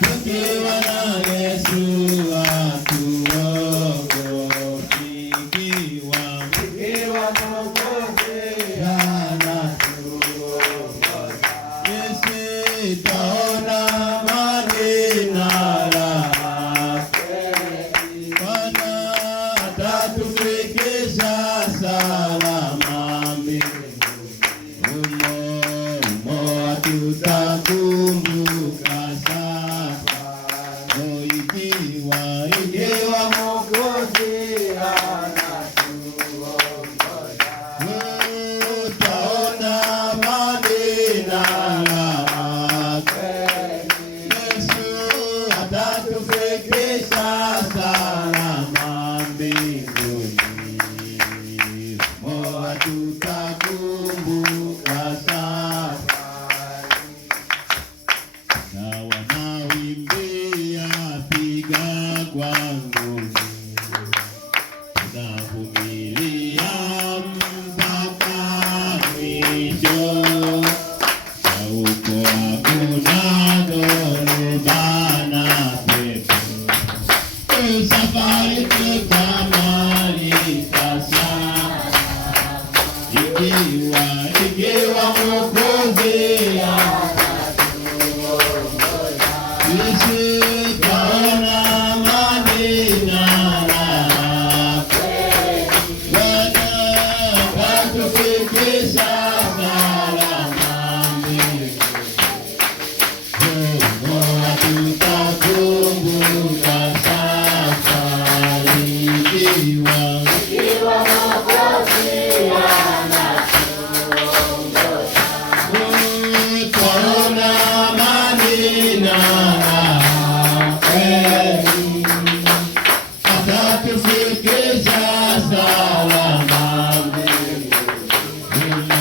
tukiwa na Yesu hatuogopi, ikiwa Mwokozi anatuongoza. Sisi twaona amani na raha, Bwana atatufikisha salama mbinguni. Humo tutakumbuka sasa, ikiwa Mwokozi anatuongoza. Twaona amani na raha, Yesu atatufikisha salama mbinguni. Humo tutakumbuka sasa, na wanaoimbia piga kwa nguvu, tunavumilia mpaka mwisho, na huko hakuna dhoruba na pepo. Safari tutamaliza sasa, ikiwa Mwokozi sisi twaona amani na raha, Bwana atatufikisha salama mbinguni. Humo tutakumbuka safari, ikiwa Mwokozi anatuongoza. Twaona amani na raha, atatufikisha salama mbinguni.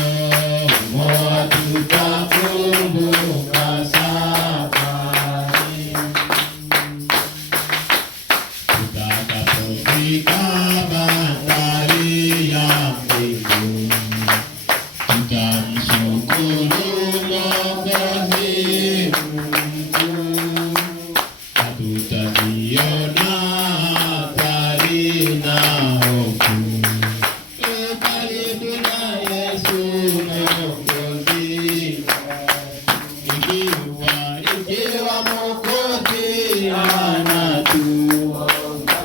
Humo tutakumbuka safari, tutakapofika bandari ya mbinguni, tutamshukuru Mwokozi Mungu, hatutaziona hatari na hofu. Karibu na Yesu Mwokozi, ikiwa Mwokozi anatuongoza.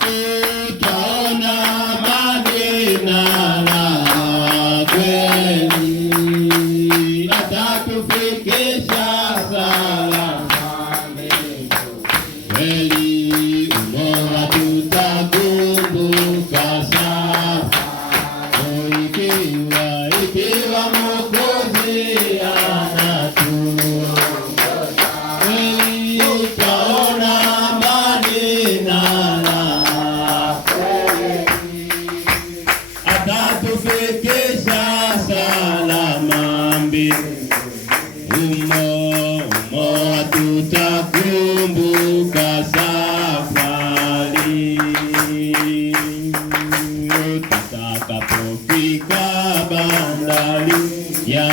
Tutaona amani na raha kweli, atatufikisha salama kweli. Humo tutakumbuka sasa, ikiwa Mwokozi anatuongoza. Kweli twaona amani na raha, atatufikisha salama mbinguni. Humo tutakumbuka safari, tutakapofika bandari ya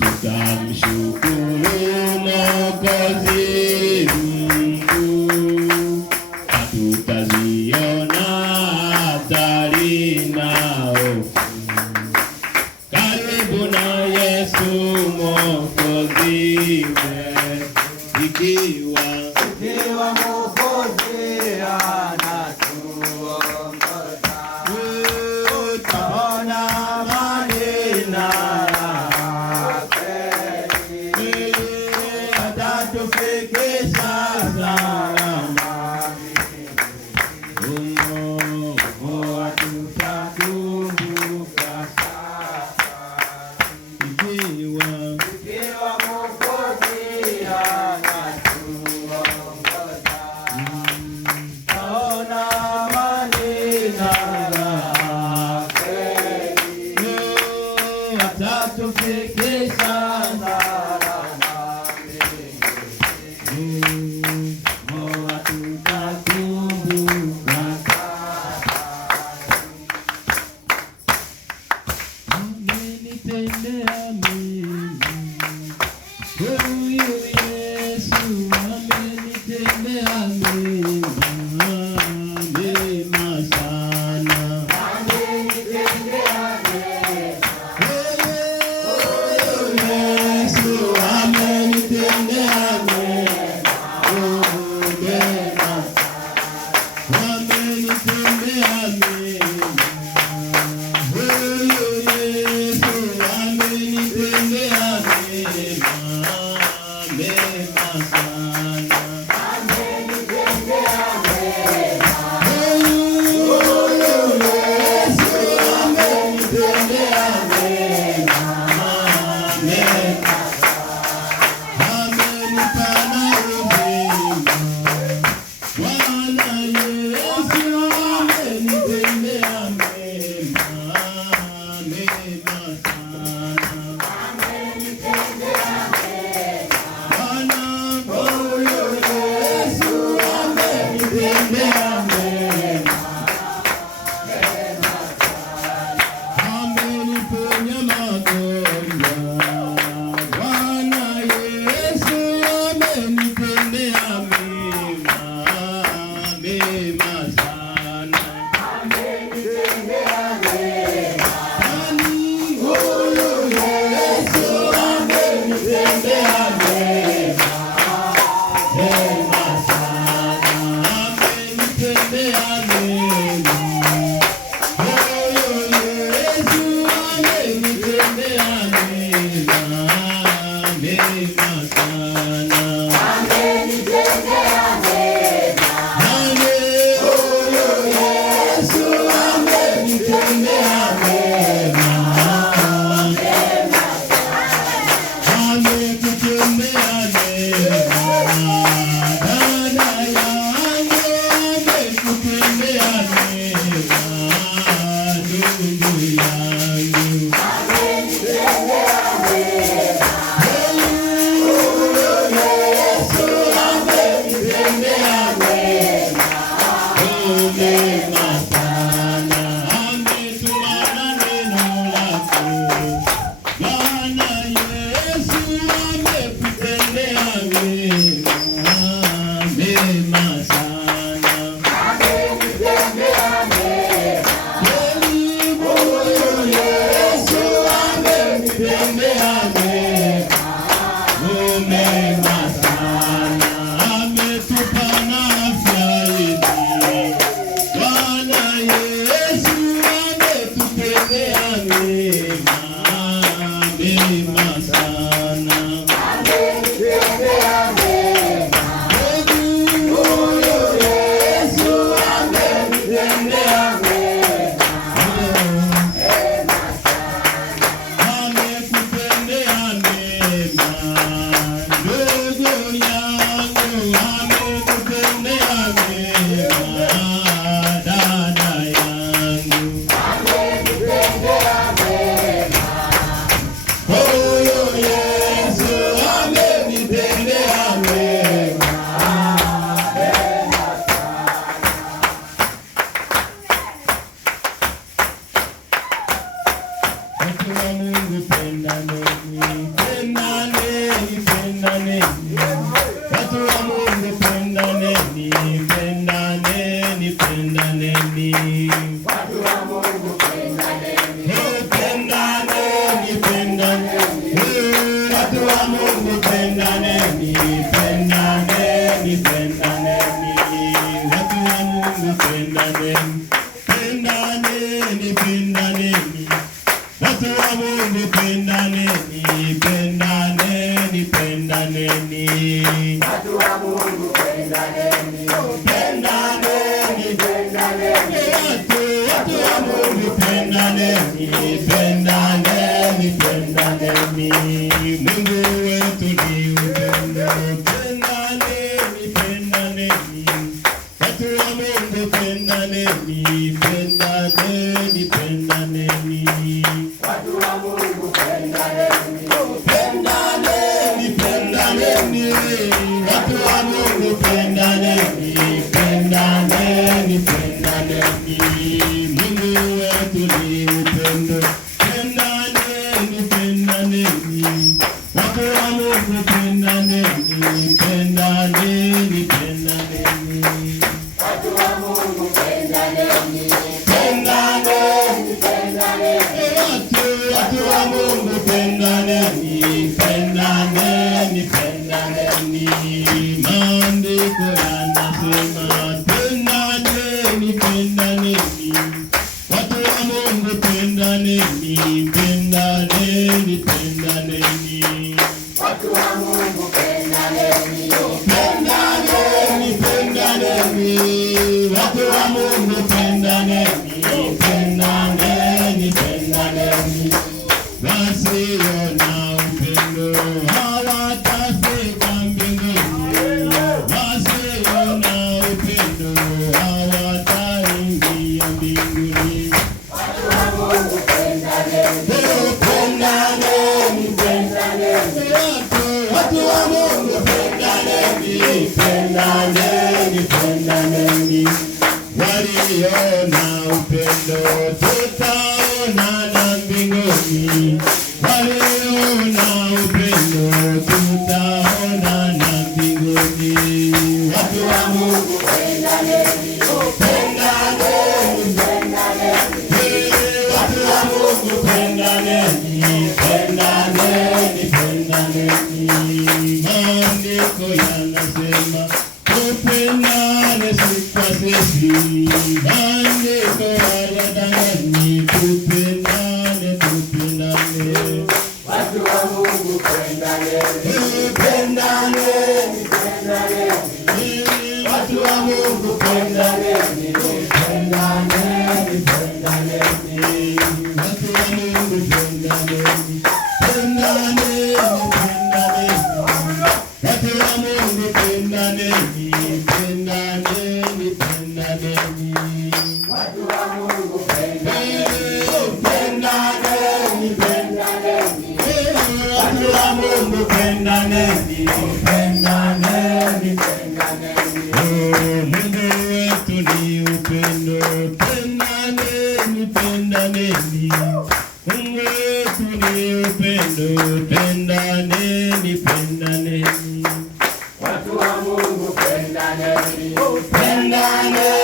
tutamshukuru Mwokozi Mungu, hatutaziona hatari na hofu. Karibu na Yesu Mwokozi wetu, ikiwa Mwokozi anatuongoza. Tutaona amani na raha kweli, atatufikisha salama mbinguni. Humo tutakumbuka sasa, ikiwa Mwokozi anatuongoza. Pendane, Mungu pendaneni, pendaneni, pendaneni. Watu wa Mungu pendaneni, Pendaneni, pendaneni. watu wa Mungu pendaneni, pendaneni, pendaneni. Maandiko yanasema pendaneni, pendaneni. Watu wa Mungu pendaneni, pendaneni, pendaneni. Watu wa Mungu pendaneni, Pendaneni, pendaneni. Watu wa Mungu pendaneni, pendaneni, pendaneni. Wasio na upendo hawatafika mbinguni. Wasio na upendo hawataingia mbinguni. watu wa Mungu pendaneni, Pendaneni, pendaneni. watu wa Mungu pendaneni, pendaneni, pendaneni. Walio na upendo tutaonana mbinguni. Walio na upendo tutaonana mbinguni. Watu wa Mungu Pendaneni, pendaneni, watu wa Mungu pendaneni, pendaneni, pendaneni. Maandiko yanasema tupendane sisi kwa sisi. Maandiko hayadanganyi, tupendane, tupendane. watu wa Mungu pendaneni, Pendaneni, pendaneni. watu wa Mungu pendaneni, pendaneni, pendaneni. Watu wa Mungu pendaneni, pendaneni, pendaneni. Watu wa Mungu pendaneni, pendaneni, pendaneni. Watu wa Mungu pendaneni, Pendaneni, pendaneni. watu wa Mungu pendaneni, pendaneni, Pendaneni, oh, Mungu wetu ni upendo, pendaneni, pendaneni. Mungu wetu ni upendo, pendaneni, pendaneni. watu wa Mungu pendaneni, Pendaneni,